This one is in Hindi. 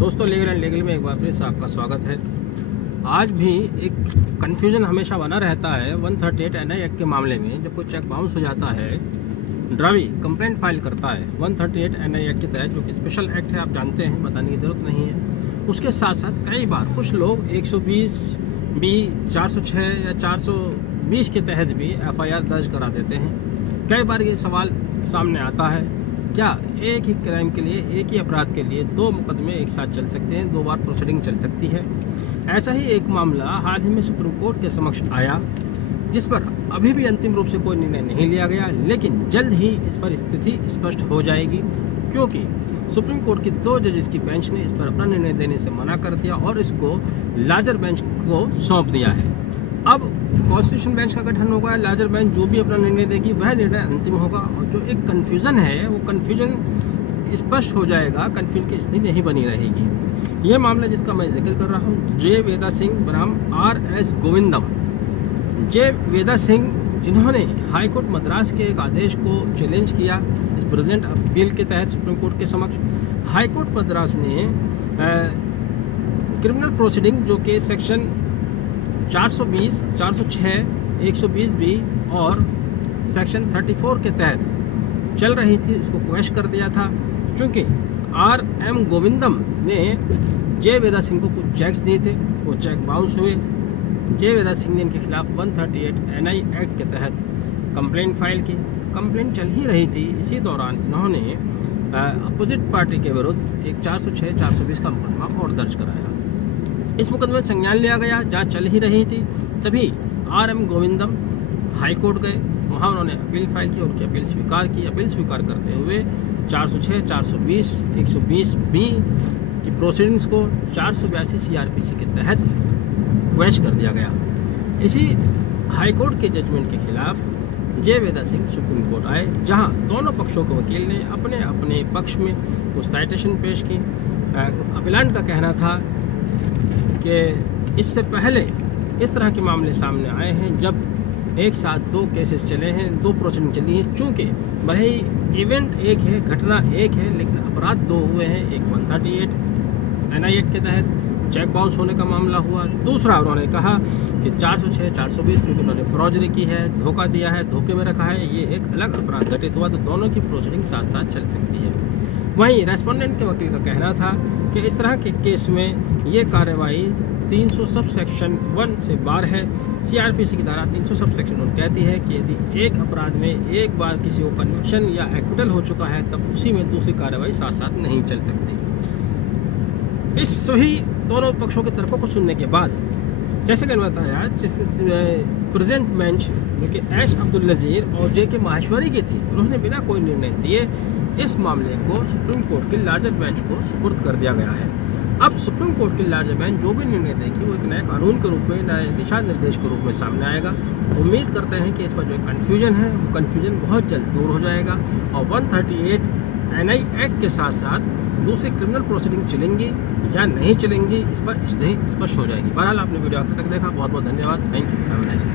दोस्तों, लीगल एंड लीगल में एक बार फिर से आपका स्वागत है। आज भी एक कन्फ्यूजन हमेशा बना रहता है 138 NI एक्ट के मामले में। जब कोई चेक बाउंस हो जाता है, ड्रावी कंप्लेंट फाइल करता है 138 NI एक्ट के तहत, जो कि स्पेशल एक्ट है, आप जानते हैं, बताने की ज़रूरत नहीं है। उसके साथ साथ कई बार कुछ लोग 120B 406 या 420 के तहत भी FIR दर्ज करा देते हैं। कई बार ये सवाल सामने आता है, क्या एक ही क्राइम के लिए, एक ही अपराध के लिए 2 मुकदमे एक साथ चल सकते हैं, 2 बार प्रोसीडिंग चल सकती है? ऐसा ही एक मामला हाल ही में सुप्रीम कोर्ट के समक्ष आया, जिस पर अभी भी अंतिम रूप से कोई निर्णय नहीं लिया गया, लेकिन जल्द ही इस पर स्थिति स्पष्ट हो जाएगी, क्योंकि सुप्रीम कोर्ट की 2 जजेस की बेंच ने इस पर अपना निर्णय देने से मना कर दिया और इसको लार्जर बेंच को सौंप दिया है। अब कॉन्स्टिट्यूशन बेंच का गठन होगा। लार्जर बेंच जो भी अपना निर्णय देगी वह निर्णय अंतिम होगा, और जो एक कन्फ्यूज़न है वो कन्फ्यूजन स्पष्ट हो जाएगा, कन्फ्यूजन की स्थिति नहीं बनी रहेगी। यह मामला जिसका मैं जिक्र कर रहा हूँ, जे वेदा सिंह बनाम RS गोविंदम। जे वेदा सिंह, जिन्होंने हाईकोर्ट मद्रास के एक आदेश को चैलेंज किया इस प्रेजेंट अपील के तहत सुप्रीम कोर्ट के समक्ष। हाईकोर्ट मद्रास ने क्रिमिनल प्रोसीडिंग जो कि सेक्शन 420, 406, 120B और सेक्शन 34 के तहत चल रही थी, उसको क्वैश कर दिया था, क्योंकि RM गोविंदम ने जे वेदा सिंह को कुछ चेक्स दिए थे, वो चेक बाउंस हुए। जे वेदा सिंह ने इनके खिलाफ 138 NI एक्ट के तहत कंप्लेंट फाइल की। कंप्लेंट चल ही रही थी, इसी दौरान इन्होंने अपोजिट पार्टी के विरुद्ध एक 406, 420 का मुकदमा और दर्ज कराया। इस मुकदमे में संज्ञान लिया गया, जांच चल ही रही थी। तभी RM गोविंदम हाई कोर्ट गए, वहाँ उन्होंने अपील फाइल की, उनकी अपील स्वीकार की। अपील स्वीकार करते हुए 406, 420, 120B की प्रोसीडिंग्स को 482 CRPC के तहत क्वैश कर दिया गया। इसी हाई कोर्ट के जजमेंट के खिलाफ जे वेदा सिंह सुप्रीम कोर्ट आए, जहाँ दोनों पक्षों के वकील ने अपने अपने पक्ष में कुछ साइटेशन पेश की। अपीलांट का कहना था कि इससे पहले इस तरह के मामले सामने आए हैं, जब एक साथ 2 केसेस चले हैं, 2 प्रोसीडिंग चली हैं। चूँकि भले ही इवेंट एक है, घटना एक है, लेकिन अपराध 2 हुए हैं। एक 138 NI एक्ट के तहत चेक बाउंस होने का मामला हुआ। दूसरा उन्होंने कहा कि 406, 420, क्योंकि उन्होंने फ्रॉजरी की है, धोखा दिया है, धोखे में रखा है, ये एक अलग अपराध घटित हुआ, तो दोनों की प्रोसीडिंग साथ साथ चल सकती है। वहीं रेस्पोंडेंट के वकील का कहना था कि इस तरह के केस में ये कार्रवाई 300 सब सेक्शन 1 से बाहर है। CRPC की धारा 300 सब सेक्शन 1 कहती है कि यदि एक अपराध में एक बार किसी को कन्विक्शन या एक्विटल हो चुका है, तब उसी में दूसरी कार्रवाई साथ साथ नहीं चल सकती। इस सभी दोनों पक्षों के तर्कों को सुनने के बाद, जैसे कि मैंने बताया, प्रेजेंट बेंच जो कि S अब्दुल नज़ीर और JK माहेश्वरी की थी, उन्होंने बिना कोई निर्णय दिए इस मामले को सुप्रीम कोर्ट की लार्जर बेंच को सुपुर्द कर दिया गया है। अब सुप्रीम कोर्ट की लार्जर बेंच जो भी निर्णय देगी वो एक नए कानून के रूप में, नए दिशा निर्देश के रूप में सामने आएगा। उम्मीद करते हैं कि इस पर जो कन्फ्यूजन है वो कन्फ्यूजन बहुत जल्द दूर हो जाएगा, और 138 NI एक्ट के साथ साथ दूसरी क्रिमिनल प्रोसीडिंग चलेंगी या नहीं चलेंगी, इस पर स्थिति स्पष्ट हो जाएगी। बहरहाल, आपने वीडियो आखिर तक देखा, बहुत बहुत धन्यवाद। Thank you.